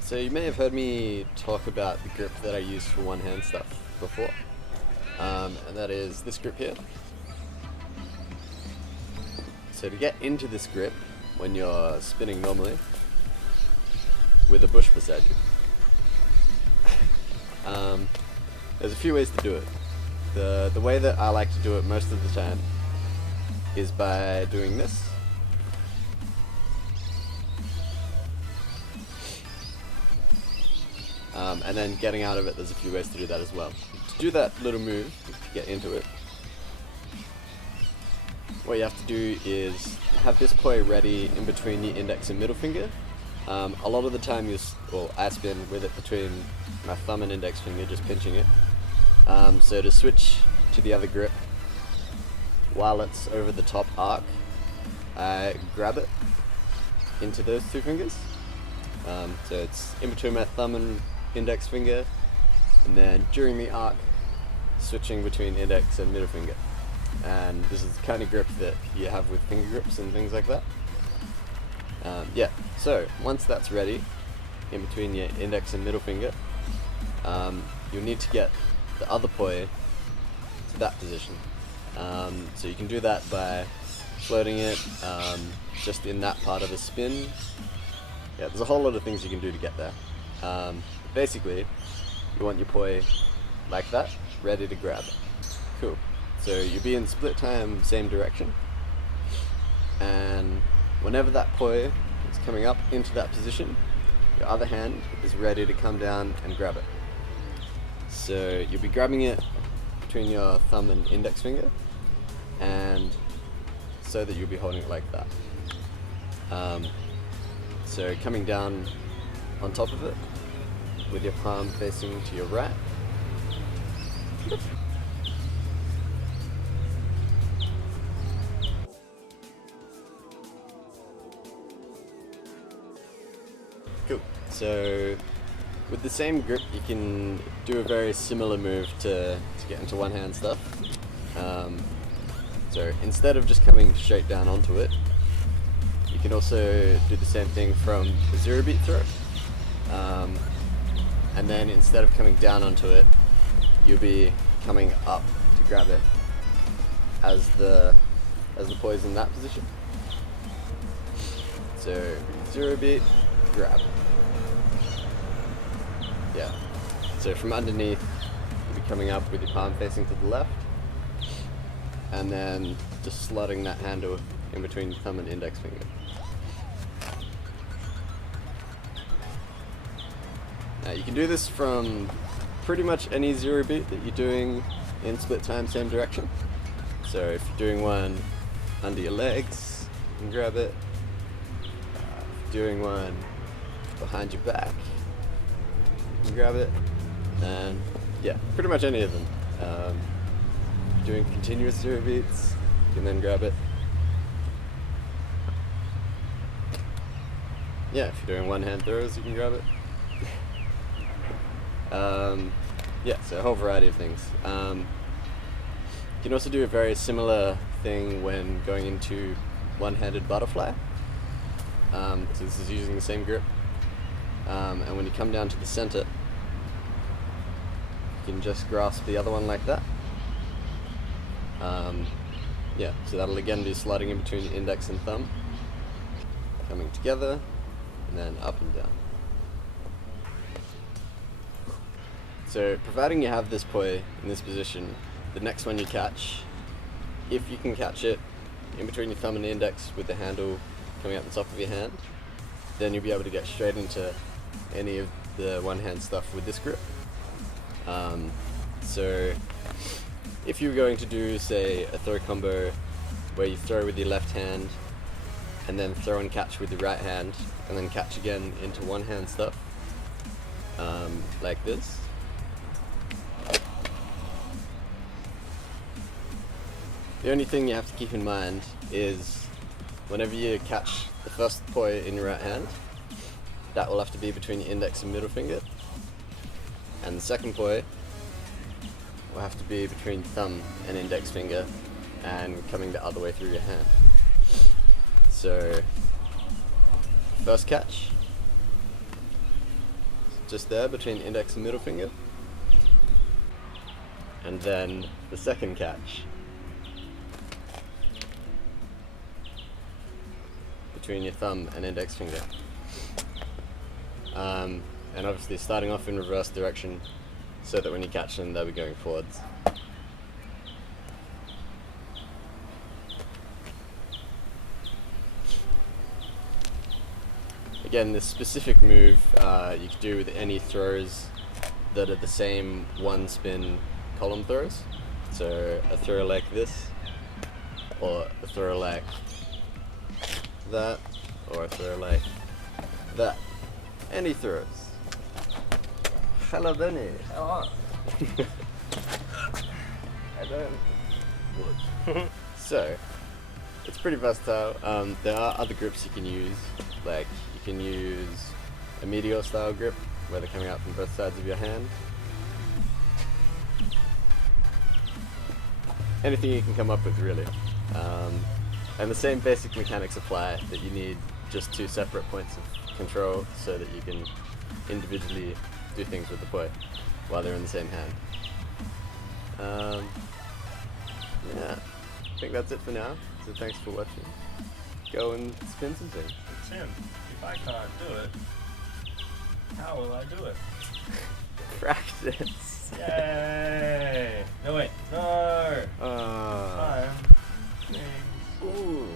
So you may have heard me talk about the grip that I use for one-hand stuff before, and that is this grip here. So to get into this grip when you're spinning normally with a bush beside you, there's a few ways to do it. The way that I like to do it most of the time is by doing this. And then getting out of it, there's a few ways to do that as well. To do that little move, to get into it, what you have to do is have this poi ready in between your index and middle finger. A lot of the time I spin with it between my thumb and index finger, just pinching it. So to switch to the other grip, while it's over the top arc, I grab it into those two fingers. So it's in between my thumb and index finger, and then during the arc, switching between index and middle finger. And this is the kind of grip that you have with finger grips and things like that. So once that's ready, in between your index and middle finger, you'll need to get the other poi to that position. So you can do that by floating it just in that part of the spin. Yeah, there's a whole lot of things you can do to get there. Basically, you want your poi like that, ready to grab. Cool. So you'll be in split time, same direction, and whenever that poi is coming up into that position, your other hand is ready to come down and grab it. So you'll be grabbing it between your thumb and index finger, and so that you'll be holding it like that. So coming down on top of it, with your palm facing to your right. Cool. So with the same grip, you can do a very similar move to get into one-hand stuff. So instead of just coming straight down onto it, you can also do the same thing from the zero beat throw. And then instead of coming down onto it, you'll be coming up to grab it as the poi's in that position. So zero beat, grab. Yeah. So from underneath, you'll be coming up with your palm facing to the left, and then just slotting that handle in between your thumb and index finger. Now you can do this from pretty much any zero beat that you're doing in split time, same direction. So if you're doing one under your legs, you can grab it. If you're doing one behind your back, you can grab it. And yeah, pretty much any of them. If you're doing continuous zero beats, you can then grab it. Yeah, if you're doing one hand throws, you can grab it. So a whole variety of things. You can also do a very similar thing when going into one-handed butterfly. So this is using the same grip. And when you come down to the center, you can just grasp the other one like that. So that'll again be sliding in between the index and thumb, coming together, and then up and down. So providing you have this poi in this position, the next one you catch, if you can catch it in between your thumb and the index with the handle coming out the top of your hand, then you'll be able to get straight into any of the one-hand stuff with this grip. So if you're going to do, say, a throw combo where you throw with your left hand and then throw and catch with your right hand and then catch again into one-hand stuff, like this, the only thing you have to keep in mind is whenever you catch the first poi in your right hand, that will have to be between your index and middle finger, and the second poi will have to be between thumb and index finger and coming the other way through your hand. So first catch, just there between index and middle finger. And then the second catch between your thumb and index finger. And obviously starting off in reverse direction so that when you catch them they'll be going forwards. Again, this specific move you can do with any throws that are the same one spin column throws. So a throw like this, or a throw like that, or a throw like that. Any throws. Hello, Benny. Hello. I don't. So, it's pretty versatile. There are other grips you can use, like you can use a meteor style grip where they're coming out from both sides of your hand. Anything you can come up with, really. And the same basic mechanics apply, that you need just two separate points of control so that you can individually do things with the poi while they're in the same hand. Yeah, I think that's it for now. So thanks for watching. Go and spin some things. Tim, if I can't do it, how will I do it? Practice. Yay! No, wait. No! Uh, Time. Things. ooh.